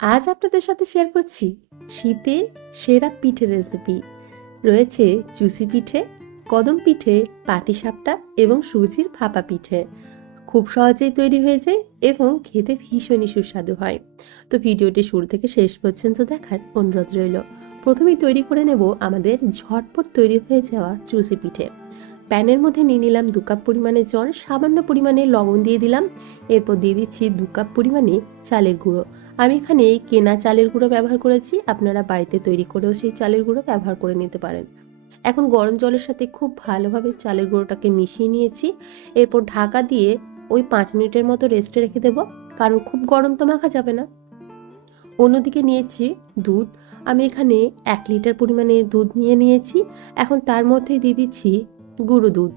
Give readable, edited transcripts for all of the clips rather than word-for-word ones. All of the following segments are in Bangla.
আজ আপনাদের সাথে শেয়ার করছি শীতের সেরা পিঠের রেসিপি। রয়েছে চুষি পিঠে, কদম পিঠে, পাটিসাপটা এবং সুজির ভাপা পিঠে। খুব সহজেই তৈরি হয়ে যায় এবং খেতে ভীষণই সুস্বাদু হয়। তো ভিডিওটি শুরু থেকে শেষ পর্যন্ত দেখার অনুরোধ রইল। প্রথমেই তৈরি করে নেব আমাদের ঝটপট তৈরি হয়ে যাওয়া চুষি পিঠে। প্যানের মধ্যে নিয়ে নিলাম 2 কাপ পরিমাণে জল, সামান্য পরিমাণে লবণ দিয়ে দিলাম। এরপর দিয়ে দিচ্ছি 2 কাপ পরিমাণে চালের গুঁড়ো। আমি এখানে কেনা চালের গুঁড়ো ব্যবহার করেছি, আপনারা বাড়িতে তৈরি করেও সেই চালের গুঁড়ো ব্যবহার করে নিতে পারেন। এখন গরম জলের সাথে খুব ভালোভাবে চালের গুঁড়োটাকে মিশিয়ে নিয়েছি। এরপর ঢাকা দিয়ে ওই 5 মিনিটের মতো রেস্টে রেখে দেব, কারণ খুব গরম তো মাখা যাবে না। অন্যদিকে নিয়েছি দুধ। আমি এখানে 1 লিটার পরিমাণে দুধ নিয়ে নিয়েছি। এখন তার মধ্যে দিয়ে দিচ্ছি গুঁড়ো দুধ।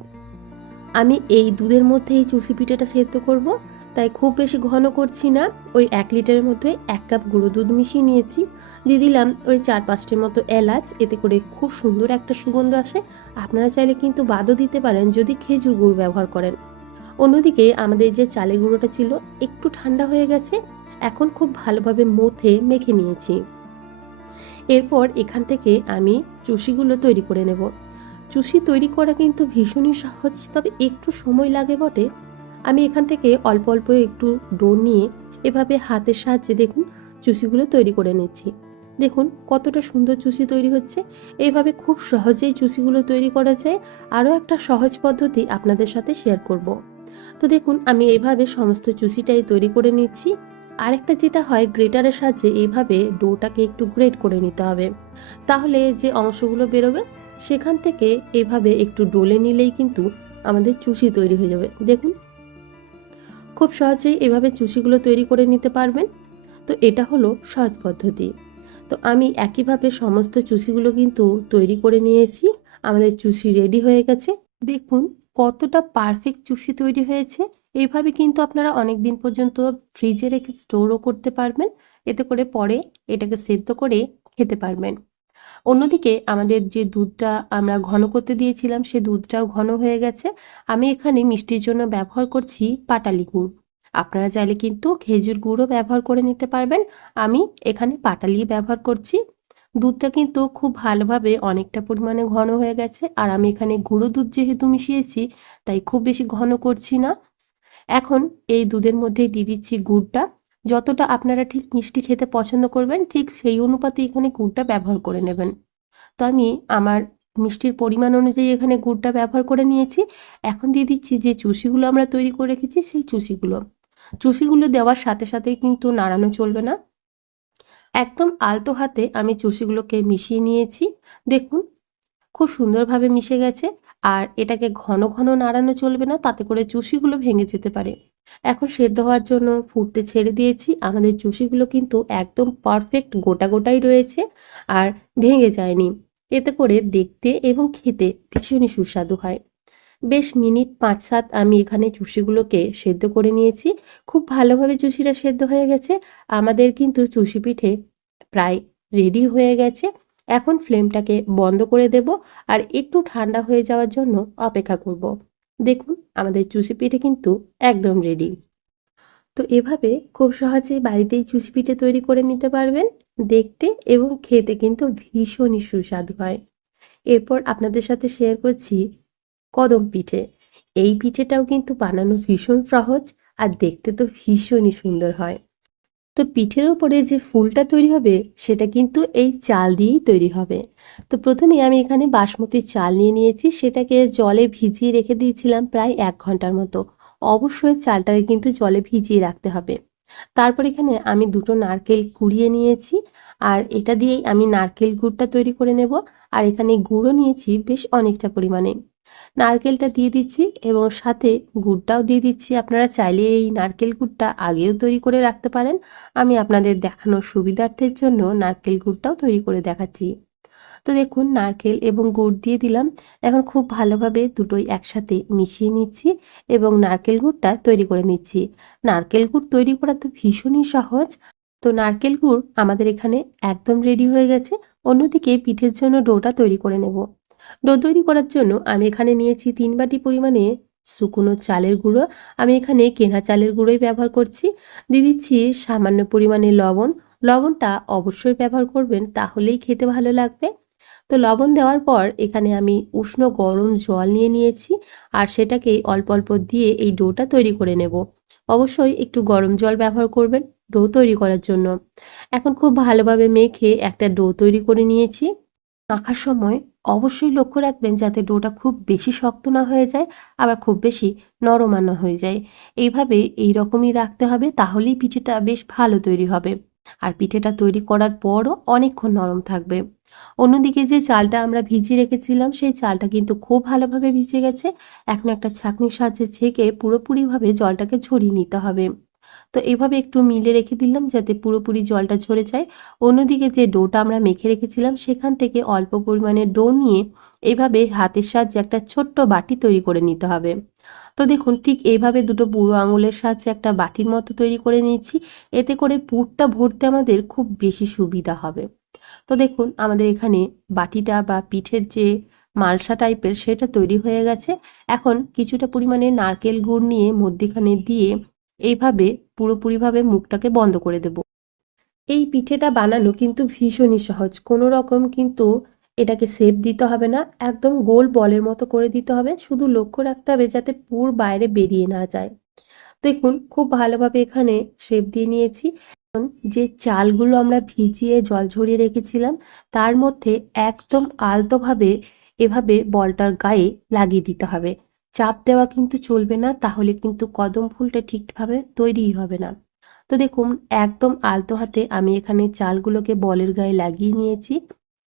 আমি এই দুধের মধ্যেই চুষি পিঠাটা সেদ্ধ করব, তাই খুব বেশি ঘন করছি না। ওই 1 লিটারের মধ্যে 1 কাপ গুঁড়ো দুধ মিশিয়ে নিয়েছি। দিয়ে দিলাম ওই 4-5টির মতো এলাচ, এতে করে খুব সুন্দর একটা সুগন্ধ আসে। আপনারা চাইলে কিন্তু বাদও দিতে পারেন যদি খেজুর গুড় ব্যবহার করেন। অন্যদিকে আমাদের যে চালের গুঁড়োটা ছিল একটু ঠান্ডা হয়ে গেছে। এখন খুব ভালোভাবে মথে মেখে নিয়েছি। এরপর এখান থেকে আমি চুষিগুলো তৈরি করে নেব। চুষি তৈরি করা কিন্তু ভীষণই সহজ, তবে একটু সময় লাগে বটে। আমি এখান থেকে অল্প অল্প একটু ডো নিয়ে এভাবে হাতের সাহায্যে দেখুন চুষিগুলো তৈরি করে নিচ্ছি। দেখুন কতটা সুন্দর চুষি তৈরি হচ্ছে। এইভাবে খুব সহজেই চুষিগুলো তৈরি করা যায়। আরও একটা সহজ পদ্ধতি আপনাদের সাথে শেয়ার করব। তো দেখুন আমি এইভাবে সমস্ত চুষিটাই তৈরি করে নিচ্ছি। আরেকটা যেটা হয়, গ্রেটারের সাহায্যে এইভাবে ডোটাকে একটু গ্রেট করে নিতে হবে, তাহলে যে অংশগুলো বেরোবে সেখান থেকে এভাবে একটু ডলে নিলেই কিন্তু আমাদের চুষি তৈরি হয়ে যাবে। দেখুন খুব সহজেই এভাবে চুষিগুলো তৈরি করে নিতে পারবেন। তো এটা হলো সহজ পদ্ধতি। তো আমি একইভাবে সমস্ত চুষিগুলো কিন্তু তৈরি করে নিয়েছি। আমাদের চুষি রেডি হয়ে গেছে। দেখুন কতটা পারফেক্ট চুষি তৈরি হয়েছে। এইভাবে কিন্তু আপনারা অনেক দিন পর্যন্ত ফ্রিজে রেখে স্টোরও করতে পারবেন, এতে করে পরে এটাকে সেদ্ধ করে খেতে পারবেন। অন্যদিকে আমাদের যে দুধটা আমরা ঘন করতে দিয়েছিলাম সে দুধটাও ঘন হয়ে গেছে। আমি এখানে মিষ্টির জন্য ব্যবহার করছি পাটালি গুড়। আপনারা চাইলে কিন্তু খেজুর গুড়ও ব্যবহার করে নিতে পারবেন। আমি এখানে পাটালি ব্যবহার করছি। দুধটা কিন্তু খুব ভালোভাবে অনেকটা পরিমাণে ঘন হয়ে গেছে, আর আমি এখানে গুঁড়ো দুধ যেহেতু মিশিয়েছি তাই খুব বেশি ঘন করছি না। এখন এই দুধের মধ্যেই দিয়ে দিচ্ছি গুড়টা। যতটা আপনারা ঠিক মিষ্টি খেতে পছন্দ করবেন ঠিক সেই অনুপাতে এখানে গুড়টা ব্যবহার করে নেবেন। তো আমি আমার মিষ্টির পরিমাণ অনুযায়ী এখানে গুড়টা ব্যবহার করে নিয়েছি। এখন দিয়ে দিচ্ছি যে চুষিগুলো আমরা তৈরি করে রেখেছি সেই চুষিগুলো দেওয়ার সাথে সাথেই কিন্তু নাড়ানো চলবে না। একদম আলতো হাতে আমি চুষিগুলোকে মিশিয়ে নিয়েছি। দেখুন খুব সুন্দরভাবে মিশে গেছে। আর এটাকে ঘন ঘন নাড়ানো চলবে না, তাতে করে চুষিগুলো ভেঙে যেতে পারে। এখন সেদ্ধ হওয়ার জন্য ফুটতে ছেড়ে দিয়েছি। আমাদের চুষিগুলো কিন্তু একদম পারফেক্ট গোটা গোটাই রয়েছে আর ভেঙে যায়নি। এতে করে দেখতে এবং খেতে ভীষণই সুস্বাদু হয়। বেশ মিনিট 5-7 আমি এখানে চুষিগুলোকে সেদ্ধ করে নিয়েছি। খুব ভালোভাবে চুষিটা সেদ্ধ হয়ে গেছে। আমাদের কিন্তু চুষি পিঠে প্রায় রেডি হয়ে গেছে। এখন ফ্লেমটাকে বন্ধ করে দেব আর একটু ঠান্ডা হয়ে যাওয়ার জন্য অপেক্ষা করব। দেখুন আমাদের চুষি পিঠে কিন্তু একদম রেডি। তো এভাবে খুব সহজেই বাড়িতেই চুষি পিঠে তৈরি করে নিতে পারবেন। দেখতে এবং খেতে কিন্তু ভীষণই সুস্বাদু হয়। এরপর আপনাদের সাথে শেয়ার করছি কদম পিঠে। এই পিঠেটাও কিন্তু বানানো ভীষণ সহজ আর দেখতে তো ভীষণই সুন্দর হয়। তো পিঠের উপরে যে ফুলটা তৈরি হবে সেটা কিন্তু এই চাল দিয়েই তৈরি হবে। তো প্রথমে আমি এখানে বাসমতি চাল নিয়ে নিয়েছি, সেটাকে জলে ভিজিয়ে রেখে দিয়েছিলাম প্রায় 1 ঘন্টার মতো। অবশ্যই চালটাকে কিন্তু জলে ভিজিয়ে রাখতে হবে। তারপর এখানে আমি 2টো নারকেল কুড়িয়ে নিয়েছি, আর এটা দিয়েই আমি নারকেল গুড়টা তৈরি করে নেব। আর এখানে গুঁড়ো নিয়েছি বেশ অনেকটা পরিমাণে। নারকেলটা দিয়ে দিচ্ছি এবং সাথে গুড়টাও দিয়ে দিচ্ছি। আপনারা চাইলে এই নারকেল গুড়টা আগেও তৈরি করে রাখতে পারেন। আমি আপনাদের দেখানোর সুবিধার্থের জন্য নারকেল গুড়টাও তৈরি করে দেখাচ্ছি। তো দেখুন নারকেল এবং গুড় দিয়ে দিলাম। এখন খুব ভালোভাবে দুটোই একসাথে মিশিয়ে নিচ্ছি এবং নারকেল গুড়টা তৈরি করে নিচ্ছি। নারকেল গুড় তৈরি করা তো ভীষণই সহজ। তো নারকেল গুড় আমাদের এখানে একদম রেডি হয়ে গেছে। অন্যদিকে পিঠের জন্য ডোটা তৈরি করে নেব। ডো তৈরি করার জন্য আমি এখানে নিয়েছি 3 বাটি পরিমাণে শুকনো চালের গুঁড়ো। আমি এখানে কেনা চালের গুঁড়োই ব্যবহার করছি। দিয়ে দিচ্ছি সামান্য পরিমাণে লবণ, লবণটা অবশ্যই ব্যবহার করবেন, তাহলেই খেতে ভালো লাগবে। তো লবণ দেওয়ার পর এখানে আমি উষ্ণ গরম জল নিয়ে নিয়েছি, আর সেটাকে অল্প অল্প দিয়ে এই ডোটা তৈরি করে নেব। অবশ্যই একটু গরম জল ব্যবহার করবেন ডো তৈরি করার জন্য। এখন খুব ভালোভাবে মেখে একটা ডো তৈরি করে নিয়েছি। মাখার সময় অবশ্যই লক্ষ্য রাখবেন যাতে ডোটা খুব বেশি শক্ত না হয়ে যায়, আবার খুব বেশি নরম না হয়ে যায়। এইভাবে এই রকমই রাখতে হবে, তাহলেই পিঠেটা বেশ ভালো তৈরি হবে। আর পিঠেটা তৈরি করার পরও অনেকক্ষণ নরম থাকবে। অন্যদিকে যে চালটা আমরা ভিজিয়ে রেখেছিলাম সেই চালটা কিন্তু খুব ভালোভাবে ভিজে গেছে। এখন একটা ছাঁকনির সাহায্যে ছেঁকে পুরোপুরিভাবে জলটাকে ঝরিয়ে নিতে হবে। তো এভাবে একটু মিলে রেখে দিলাম যাতে পুরোপুরি জলটা ঝরে যায়। অন্যদিকে যে ডোটা আমরা মেখে রেখেছিলাম সেখান থেকে অল্প পরিমাণে ডো নিয়ে এইভাবে হাতের সাহায্যে একটা ছোট্ট বাটি তৈরি করে নিতে হবে। তো দেখুন ঠিক এইভাবে দুটো বুড়ো আঙুলের সাহায্যে একটা বাটির মতো তৈরি করে নিচ্ছি। এতে করে পুরটা ভরতে আমাদের খুব বেশি সুবিধা হবে। তো দেখুন আমাদের এখানে বাটিটা বা পিঠের যে মালসা টাইপের সেটা তৈরি হয়ে গেছে। এখন কিছুটা পরিমাণে নারকেল গুড় নিয়ে মধ্যিখানে দিয়ে এইভাবে পুরোপুরিভাবে মুখটাকে বন্ধ করে দেব। এই পিঠেটা বানানো কিন্তু ভীষণই সহজ, কোনো রকম কিন্তু এটাকে শেপ দিতে হবে না, একদম গোল বলের মতো করে দিতে হবে। শুধু লক্ষ্য রাখতে হবে যাতে পুর বাইরে বেরিয়ে না যায়। দেখুন খুব ভালোভাবে এখানে শেপ দিয়ে নিয়েছি। এখন যে চালগুলো আমরা ভিজিয়ে জল ঝরিয়ে রেখেছিলাম তার মধ্যে একদম আলতোভাবে এভাবে বলটার গায়ে লাগিয়ে দিতে হবে। চাপ দেওয়া কিন্তু চলবে না, তাহলে কিন্তু কদম ফুলটা ঠিকভাবে তৈরিই হবে না। তো দেখুন একদম আলতো হাতে আমি এখানে চালগুলোকে বলের গায়ে লাগিয়ে নিয়েছি।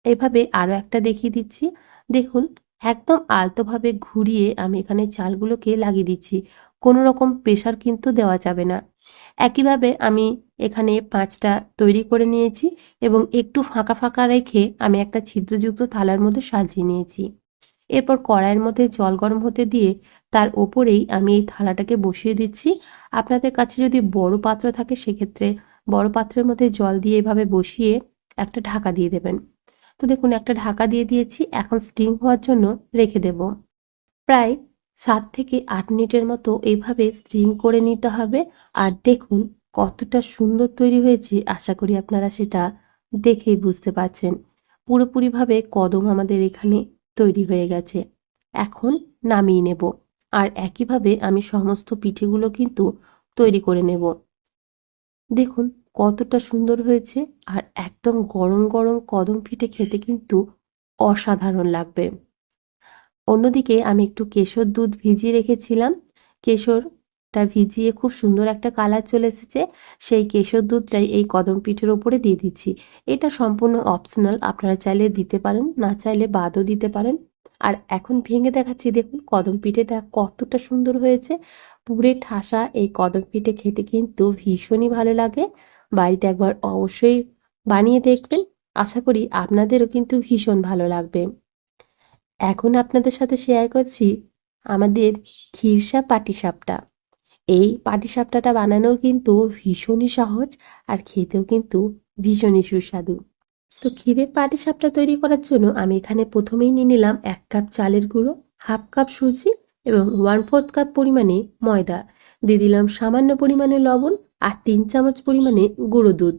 এভাবে আরও একটা দেখিয়ে দিচ্ছি। দেখুন একদম আলতোভাবে ঘুরিয়ে আমি এখানে চালগুলোকে লাগিয়ে দিচ্ছি। কোনো রকম প্রেশার কিন্তু দেওয়া যাবে না। একইভাবে আমি এখানে 5টা তৈরি করে নিয়েছি এবং একটু ফাঁকা ফাঁকা রেখে আমি একটা ছিদ্রযুক্ত থালার মধ্যে সাজিয়ে নিয়েছি। এরপর কড়াইয়ের মধ্যে জল গরম হতে দিয়ে তার ওপরেই আমি এই থালাটাকে বসিয়ে দিচ্ছি। আপনাদের কাছে যদি বড় পাত্র থাকে সেক্ষেত্রে বড় পাত্রের মধ্যে জল দিয়ে এভাবে বসিয়ে একটা ঢাকা দিয়ে দেবেন। তো দেখুন একটা ঢাকা দিয়ে দিয়েছি, এখন স্টিম হওয়ার জন্য রেখে দেব। প্রায় 7 থেকে 8 মিনিটের মতো এইভাবে স্টিম করে নিতে হবে। আর দেখুন কতটা সুন্দর তৈরি হয়েছে, আশা করি আপনারা সেটা দেখেই বুঝতে পারছেন। পুরোপুরিভাবে কদম আমাদের এখানে তৈরি হয়ে গেছে। এখন নামিয়ে নেব। আর একইভাবে আমি সমস্ত পিঠেগুলো কিন্তু তৈরি করে নেব। দেখুন কতটা সুন্দর হয়েছে, আর একদম গরম গরম কদম পিঠে খেতে কিন্তু অসাধারণ লাগবে। অন্যদিকে আমি একটু কেশর দুধ ভিজিয়ে রেখেছিলাম। কেশরটা ভিজিয়ে খুব সুন্দর একটা কালার চলে এসেছে। সেই কেশর দুধটাই এই কদম পিঠের ওপরে দিয়ে দিচ্ছি। এটা সম্পূর্ণ অপশনাল, আপনারা চাইলে দিতে পারেন, না চাইলে বাদও দিতে পারেন। আর এখন ভেঙে দেখাচ্ছি, দেখুন কদম পিঠেটা কতটা সুন্দর হয়েছে। পুরে ঠাসা এই কদম পিঠে খেতে কিন্তু ভীষণই ভালো লাগে। বাড়িতে একবার অবশ্যই বানিয়ে দেখবেন, আশা করি আপনাদেরও কিন্তু ভীষণ ভালো লাগবে। এখন আপনাদের সাথে শেয়ার করছি আমাদের ক্ষীরসা পাটিসাপটা। এই পাটিসাপটাটা বানানো কিন্তু ভীষণই সহজ, আর খেতেও কিন্তু ভীষণই সুস্বাদু। তো ক্ষীরের পাটিসাপটা তৈরি করার জন্য আমি এখানে প্রথমেই নিয়ে নিলাম 1 কাপ চালের গুঁড়ো, হাফ কাপ সুজি এবং 1/4 কাপ পরিমাণে ময়দা। দিয়ে দিলাম সামান্য পরিমাণে লবণ আর 3 চামচ পরিমাণে গুঁড়ো দুধ।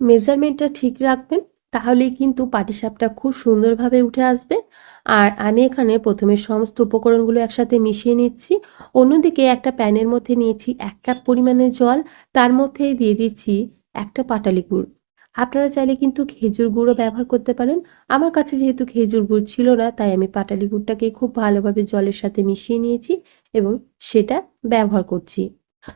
মেজারমেন্টটা ঠিক রাখবেন, তাহলেই কিন্তু পাটিসাপটা খুব সুন্দরভাবে উঠে আসবে। আর আমি এখানে প্রথমে সমস্ত উপকরণগুলো একসাথে মিশিয়ে নিচ্ছি। অন্যদিকে একটা প্যানের মধ্যে নিয়েছি 1 কাপ পরিমাণে জল, তার মধ্যেই দিয়ে দিচ্ছি একটা পাটালি গুড়। আপনারা চাইলে কিন্তু খেজুর গুড়ও ব্যবহার করতে পারেন। আমার কাছে যেহেতু খেজুর গুড় ছিল না, তাই আমি পাটালি গুড়টাকে খুব ভালোভাবে জলের সাথে মিশিয়ে নিয়েছি এবং সেটা ব্যবহার করছি।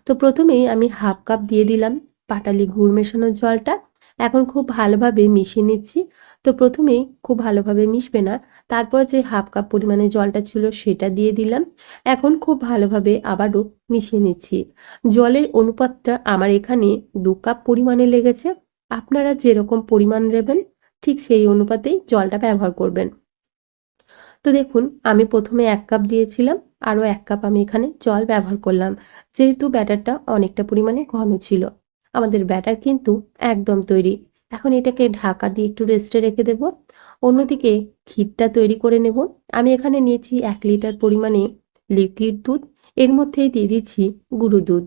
তো প্রথমেই আমি হাফ কাপ দিয়ে দিলাম পাটালি গুড় মেশানো জলটা। এখন খুব ভালোভাবে মিশিয়ে নিচ্ছি। তো প্রথমেই খুব ভালোভাবে মিশবে না, তারপর যে হাফ কাপ পরিমাণে জলটা ছিল সেটা দিয়ে দিলাম। এখন খুব ভালোভাবে আবারও মিশিয়ে নিচ্ছি। জলের অনুপাতটা আমার এখানে 2 কাপ পরিমাণে লেগেছে। আপনারা যেরকম পরিমাণ নেবেন ঠিক সেই অনুপাতেই জলটা ব্যবহার করবেন। তো দেখুন আমি প্রথমে 1 কাপ দিয়েছিলাম, আরও 1 কাপ আমি এখানে জল ব্যবহার করলাম, যেহেতু ব্যাটারটা অনেকটা পরিমাণে ঘন ছিল। আমাদের ব্যাটার কিন্তু একদম তৈরি। এখন এটাকে ঢাকা দিয়ে একটু রেস্টে রেখে দেব। অন্যদিকে ক্ষীরটা তৈরি করে নেব। আমি এখানে নিয়েছি 1 লিটার পরিমাণে লিকুইড দুধ, এর মধ্যেই দিয়ে দিচ্ছি গুঁড়ো দুধ।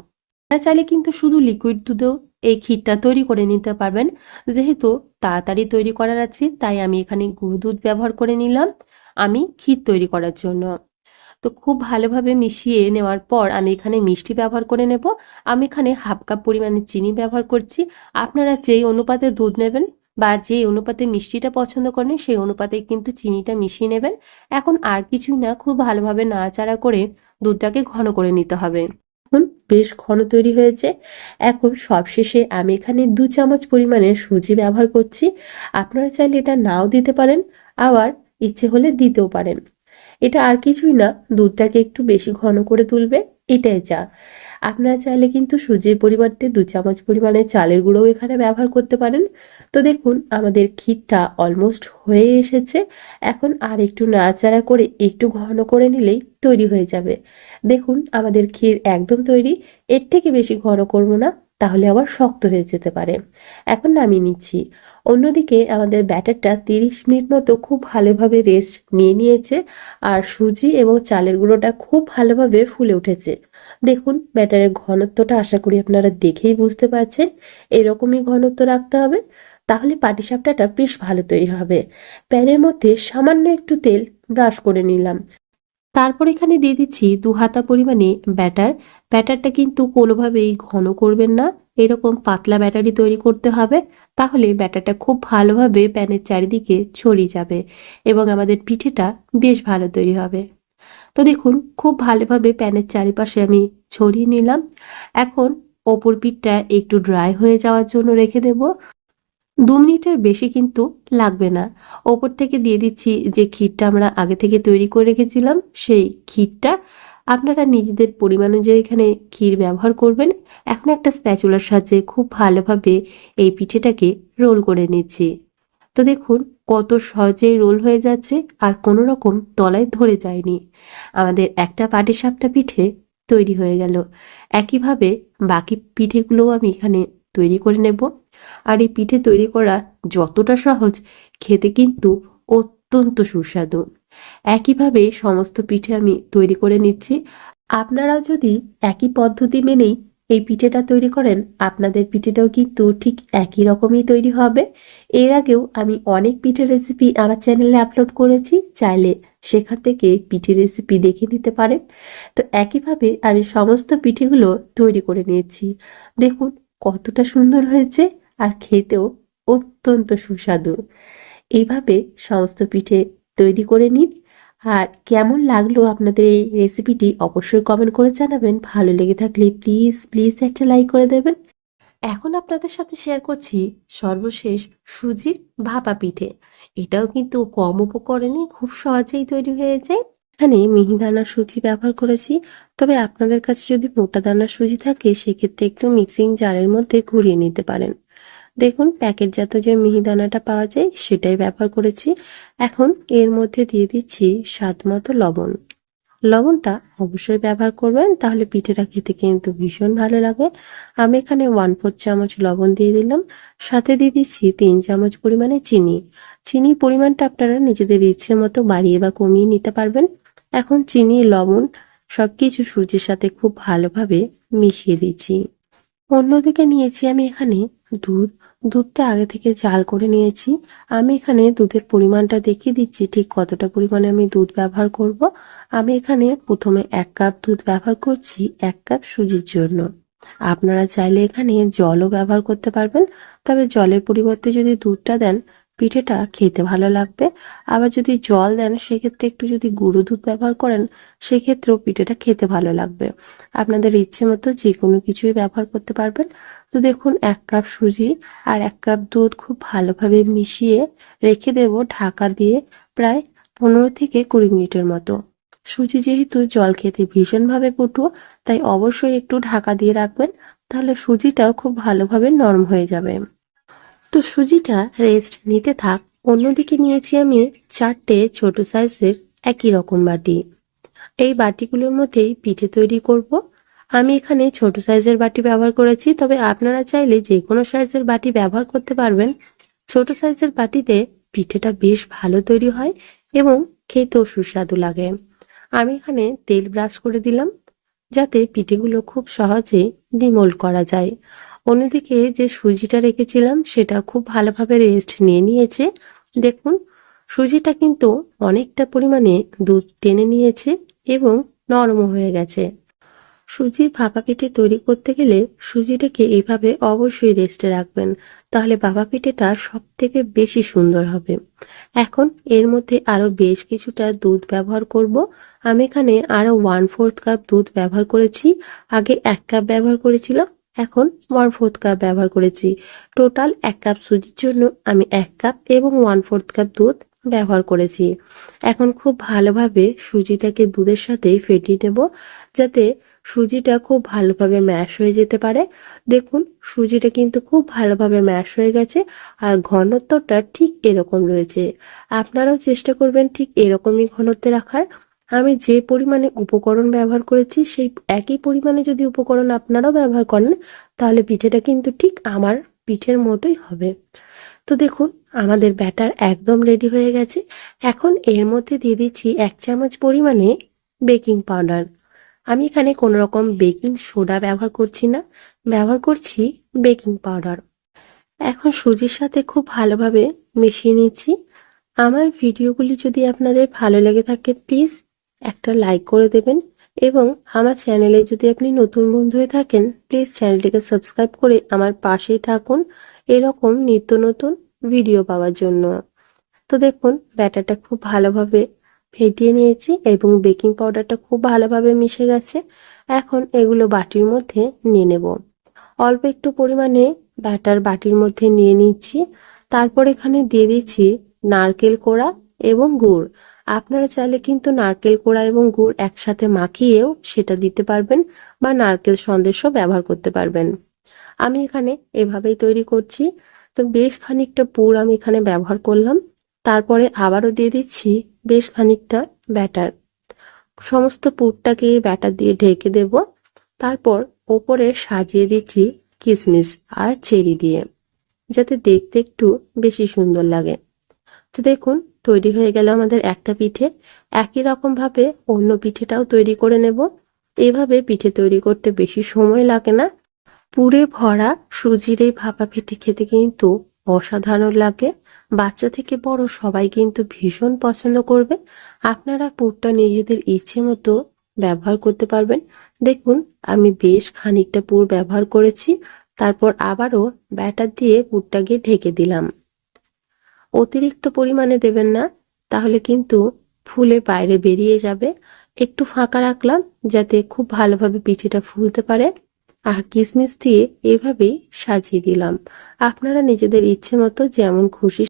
আপনারা চাইলে কিন্তু শুধু লিকুইড দুধেও এই ক্ষীরটা তৈরি করে নিতে পারবেন। যেহেতু তাড়াতাড়ি তৈরি করার আছে, তাই আমি এখানে গুঁড়ো দুধ ব্যবহার করে নিলাম আমি ক্ষীর তৈরি করার জন্য। তো খুব ভালোভাবে মিশিয়ে নেওয়ার পর আমি এখানে মিষ্টি ব্যবহার করে নেব। আমি এখানে হাফ কাপ পরিমাণে চিনি ব্যবহার করছি। আপনারা যেই অনুপাতে দুধ নেবেন বা যেই অনুপাতে মিষ্টিটা পছন্দ করেন সেই অনুপাতে কিন্তু চিনিটা মিশিয়ে নেবেন। এখন আর কিছুই না, খুব ভালোভাবে নাড়াচাড়া করে দুধটাকে ঘন করে নিতে হবে। এখন বেশ ঘন তৈরি হয়েছে। এখন সবশেষে আমি এখানে 2 চামচ পরিমাণে সুজি ব্যবহার করছি। আপনারা চাইলে এটা নাও দিতে পারেন, আবার ইচ্ছে হলে দিতেও পারেন। এটা আর কিছুই না, দুধটাকে একটু বেশি ঘন করে তুলবে, এটাই চা। আপনারা চাইলে কিন্তু সুজির পরিবর্তে 2 চামচ পরিমাণে চালের গুঁড়োও এখানে ব্যবহার করতে পারেন। তো দেখুন আমাদের ক্ষীরটা অলমোস্ট হয়ে এসেছে। এখন আর একটু নাড়াচাড়া করে একটু ঘন করে নিলেই তৈরি হয়ে যাবে। দেখুন আমাদের ক্ষীর একদম তৈরি। এর থেকে বেশি ঘন করব না, তাহলে আবার শক্ত হয়ে যেতে পারে। এখন নামিয়ে নিচ্ছি। অন্যদিকে আমাদের ব্যাটারটা 30 মিনিট মতো খুব ভালোভাবে রেস্ট নিয়ে নিয়েছে, আর সুজি এবং চালের গুঁড়োটা খুব ভালোভাবে ফুলে উঠেছে। দেখুন ব্যাটারের ঘনত্বটা আশা করি আপনারা দেখেই বুঝতে পারছেন। এরকমই ঘনত্ব রাখতে হবে, তাহলে পাটিসাপটাটা বেশ ভালো তৈরি হবে। প্যানের মধ্যে সামান্য একটু তেল ব্রাশ করে নিলাম। তারপর এখানে দিয়ে দিচ্ছি 2 হাতা পরিমাণে ব্যাটার। ব্যাটারটা কিন্তু কোনোভাবেই ঘন করবেন না, এরকম পাতলা ব্যাটারই তৈরি করতে হবে। তাহলে ব্যাটারটা খুব ভালোভাবে প্যানের চারিদিকে ছড়িয়ে যাবে এবং আমাদের পিঠেটা বেশ ভালো তৈরি হবে। তো দেখুন খুব ভালোভাবে প্যানের চারিপাশে আমি ছড়িয়ে নিলাম। এখন ওপর পিঠটা একটু ড্রাই হয়ে যাওয়ার জন্য রেখে দেব। 2 মিনিটের বেশি কিন্তু লাগবে না। ওপর থেকে দিয়ে দিচ্ছি যে ক্ষীরটা আমরা আগে থেকে তৈরি করে রেখেছিলাম, সেই ক্ষীরটা আপনারা নিজেদের পরিমাণ অনুযায়ী এখানে ক্ষীর ব্যবহার করবেন। এখন একটা স্প্যাচুলার সাহায্যে খুব ভালোভাবে এই পিঠেটাকে রোল করে নিচ্ছি। তো দেখুন কত সহজেই রোল হয়ে যাচ্ছে আর কোনো রকম তলায় ধরে যায়নি। আমাদের একটা পাটিসাপটা পিঠে তৈরি হয়ে গেল। একইভাবে বাকি পিঠেগুলোও আমি এখানে তৈরি করে নেব। আর এই পিঠে তৈরি করা যতটা সহজ, খেতে কিন্তু অত্যন্ত সুস্বাদু। একইভাবে সমস্ত পিঠে আমি তৈরি করে নিচ্ছি। আপনারাও যদি একই পদ্ধতি মেনেই এই পিঠেটা তৈরি করেন, আপনাদের পিঠেটাও কিন্তু ঠিক একই রকমই তৈরি হবে। এর আগেও আমি অনেক পিঠের রেসিপি আমার চ্যানেলে আপলোড করেছি, চাইলে সেখান থেকে পিঠের রেসিপি দেখে নিতে পারেন। তো একইভাবে আমি সমস্ত পিঠেগুলো তৈরি করে নিয়েছি। দেখুন কতটা সুন্দর হয়েছে, আর খেতেও অত্যন্ত সুস্বাদু। এইভাবে সমস্ত পিঠে তৈরি করে নিন। আর কেমন লাগলো আপনাদের এই রেসিপিটি অবশ্যই কমেন্ট করে জানাবেন। ভালো লেগে থাকলে প্লিজ প্লিজ একটা লাইক করে দেবেন। এখন আপনাদের সাথে শেয়ার করছি সর্বশেষ সুজির ভাপা পিঠে। এটাও কিন্তু কম উপকরণে খুব সহজেই তৈরি হয়ে যায়। এখানে মিহি দানার সুজি ব্যবহার করেছি, তবে আপনাদের কাছে যদি মোটা দানার সুজি থাকে সেক্ষেত্রে একটু মিক্সিং জারের মধ্যে ঘুরিয়ে নিতে পারেন। দেখুন প্যাকেটজাত যে মিহিদানাটা পাওয়া যায় সেটাই ব্যবহার করেছি। এখন এর মধ্যে দিয়ে দিচ্ছি স্বাদ মতো লবণ। লবণটা অবশ্যই ব্যবহার করবেন, তাহলে পিঠেটা খেতে কিন্তু ভীষণ ভালো লাগে। আমি এখানে 1/4 চামচ লবণ দিয়ে দিলাম। সাথে দিয়ে দিচ্ছি 3 চামচ পরিমাণে চিনি। চিনির পরিমাণটা আপনারা নিজেদের ইচ্ছে মতো বাড়িয়ে বা কমিয়ে নিতে পারবেন। এখন চিনি লবণ সবকিছু সুজির সাথে খুব ভালোভাবে মিশিয়ে দিচ্ছি। অন্যদিকে নিয়েছি আমি এখানে দুধ। দুধটা আগে থেকে জাল করে নিয়েছি। আমি এখানে দুধের পরিমাণটা দেখিয়ে দিচ্ছি ঠিক কতটা পরিমাণে আমি দুধ ব্যবহার করব। আমি এখানে প্রথমে 1 কাপ দুধ ব্যবহার করছি 1 কাপ সুজির জন্য। আপনারা চাইলে এখানে জলও ব্যবহার করতে পারবেন, তবে জলের পরিবর্তে যদি দুধটা দেন পিঠেটা খেতে ভালো লাগবে। আবার যদি জল দেন সেক্ষেত্রে একটু যদি গুঁড়ো দুধ ব্যবহার করেন সেক্ষেত্রেও পিঠেটা খেতে ভালো লাগবে। আপনাদের ইচ্ছে মতো যে কোনো কিছুই ব্যবহার করতে পারবেন। তো দেখুন 1 কাপ সুজি আর 1 কাপ দুধ খুব ভালোভাবে মিশিয়ে রেখে দেব ঢাকা দিয়ে প্রায় 15 থেকে 20 মিনিটের মতো। সুজি যেহেতু জল খেতে ভীষণভাবে পটু, তাই অবশ্যই একটু ঢাকা দিয়ে রাখবেন, তাহলে সুজিটাও খুব ভালোভাবে নরম হয়ে যাবে। তো সুজিটা রেস্ট নিতে থাক। অন্যদিকে নিয়েছি আমি 4টে ছোট সাইজের একই রকম বাটি। এই বাটিগুলোর মধ্যেই পিঠে তৈরি করব। আমি এখানে ছোট সাইজের বাটি ব্যবহার করেছি, তবে আপনারা চাইলে যে কোনো সাইজের বাটি ব্যবহার করতে পারবেন। ছোট সাইজের বাটিতে পিঠেটা বেশ ভালো তৈরি হয় এবং খেতেও সুস্বাদু লাগে। আমি এখানে তেল ব্রাশ করে দিলাম যাতে পিঠেগুলো খুব সহজে ডিমোল্ড করা যায়। অন্যদিকে যে সুজিটা রেখেছিলাম সেটা খুব ভালোভাবে রেস্ট নিয়ে নিয়েছে। দেখুন সুজিটা কিন্তু অনেকটা পরিমাণে দুধ টেনে নিয়েছে এবং নরমও হয়ে গেছে। সুজির ভাপা পিঠে তৈরি করতে গেলে সুজিটাকে এইভাবে অবশ্যই রেস্টে রাখবেন, তাহলে ভাপা পিঠেটা সব থেকে বেশি সুন্দর হবে। এখন এর মধ্যে আরো বেশ কিছুটা দুধ ব্যবহার করব। আমি এখানে আরো 1/4 কাপ দুধ ব্যবহার করেছি। আগে 1 কাপ ব্যবহার করেছিলাম, এখন 1/4 কাপ ব্যবহার করেছি। টোটাল 1 কাপ সুজির জন্য আমি 1 কাপ এবং 1/4 কাপ দুধ ব্যবহার করেছি। এখন খুব ভালোভাবে সুজিটাকে দুধের সাথে ফেটিয়ে নেব, যাতে সুজিটা খুব ভালোভাবে ম্যাশ হয়ে যেতে পারে। দেখুন সুজিটা কিন্তু খুব ভালোভাবে ম্যাশ হয়ে গেছে আর ঘনত্বটা ঠিক এরকম রয়েছে। আপনারাও চেষ্টা করবেন ঠিক এরকমই ঘনত্বে রাখার। আমি যে পরিমাণে উপকরণ ব্যবহার করেছি সেই একই পরিমাণে যদি উপকরণ আপনারাও ব্যবহার করেন, তাহলে পিঠেটা কিন্তু ঠিক আমার পিঠের মতোই হবে। তো দেখুন আমাদের ব্যাটার একদম রেডি হয়ে গেছে। এখন এর মধ্যে দিয়ে দিচ্ছি 1 চামচ পরিমাণে বেকিং পাউডার। আমি এখানে কোনো রকম বেকিং সোডা ব্যবহার করছি না, ব্যবহার করছি বেকিং পাউডার। এখন সুজির সাথে খুব ভালোভাবে মিশিয়ে নিচ্ছি। আমার ভিডিওগুলি যদি আপনাদের ভালো লেগে থাকে প্লিজ একটা লাইক করে দেবেন, এবং আমার চ্যানেলে যদি আপনি নতুন বন্ধু হয়ে থাকেন প্লিজ চ্যানেলটিকে সাবস্ক্রাইব করে আমার পাশেই থাকুন এরকম নিত্য নতুন ভিডিও পাওয়ার জন্য। তো দেখুন ব্যাটারটা খুব ভালোভাবে ফেটিয়ে নিয়েছি এবং বেকিং পাউডারটা খুব ভালোভাবে মিশে গেছে। এখন এগুলো বাটির মধ্যে নিয়ে নেব। অল্প একটু পরিমাণে ব্যাটার বাটির মধ্যে নিয়ে নিচ্ছি। তারপর এখানে দিয়ে দিচ্ছি নারকেল কোড়া এবং গুড়। আপনারা চাইলে কিন্তু নারকেল কোড়া এবং গুড় একসাথে মাখিয়েও সেটা দিতে পারবেন, বা নারকেল সন্দেশও ব্যবহার করতে পারবেন। আমি এখানে এভাবেই তৈরি করছি। তো বেশ খানিকটা পুর আমি এখানে ব্যবহার করলাম। তারপরে আবারও দিয়ে দিচ্ছি বেশ খানিকটা ব্যাটার। সমস্ত পুরটাকে ব্যাটার দিয়ে ঢেকে দেব। তারপর ওপরে সাজিয়ে দিচ্ছি কিশমিশ আর চেরি দিয়ে, যাতে দেখতে একটু বেশি সুন্দর লাগে। তো দেখুন তৈরি হয়ে গেল আমাদের একটা পিঠে। একই রকম ভাবে অন্য পিঠেটাও তৈরি করে নেব। এভাবে পিঠে তৈরি করতে বেশি সময় লাগে না। পুরে ভরা সুজির এই ভাপা পিঠে খেতে কিন্তু অসাধারণ লাগে। বাচ্চা থেকে বড় সবাই কিন্তু ভীষণ পছন্দ করবে। আপনারা পুরটা নিজেদের ইচ্ছে মতো ব্যবহার করতে পারবেন। দেখুন আমি বেশ খানিকটা পুর ব্যবহার করেছি, তারপর আবারও ব্যাটার দিয়ে পুরটাকে ঢেকে দিলাম। অতিরিক্ত পরিমাণে দেবেন না, তাহলে কিন্তু ফুলে বাইরে বেরিয়ে যাবে। একটু ফাঁকা রাখলাম যাতে খুব ভালোভাবে পিঠেটা ফুলতে পারে। আর কিশমিশ দিয়ে এভাবেই সাজিয়ে দিলাম। আপনারা নিজেদের ইচ্ছে মতো যেমন খুশি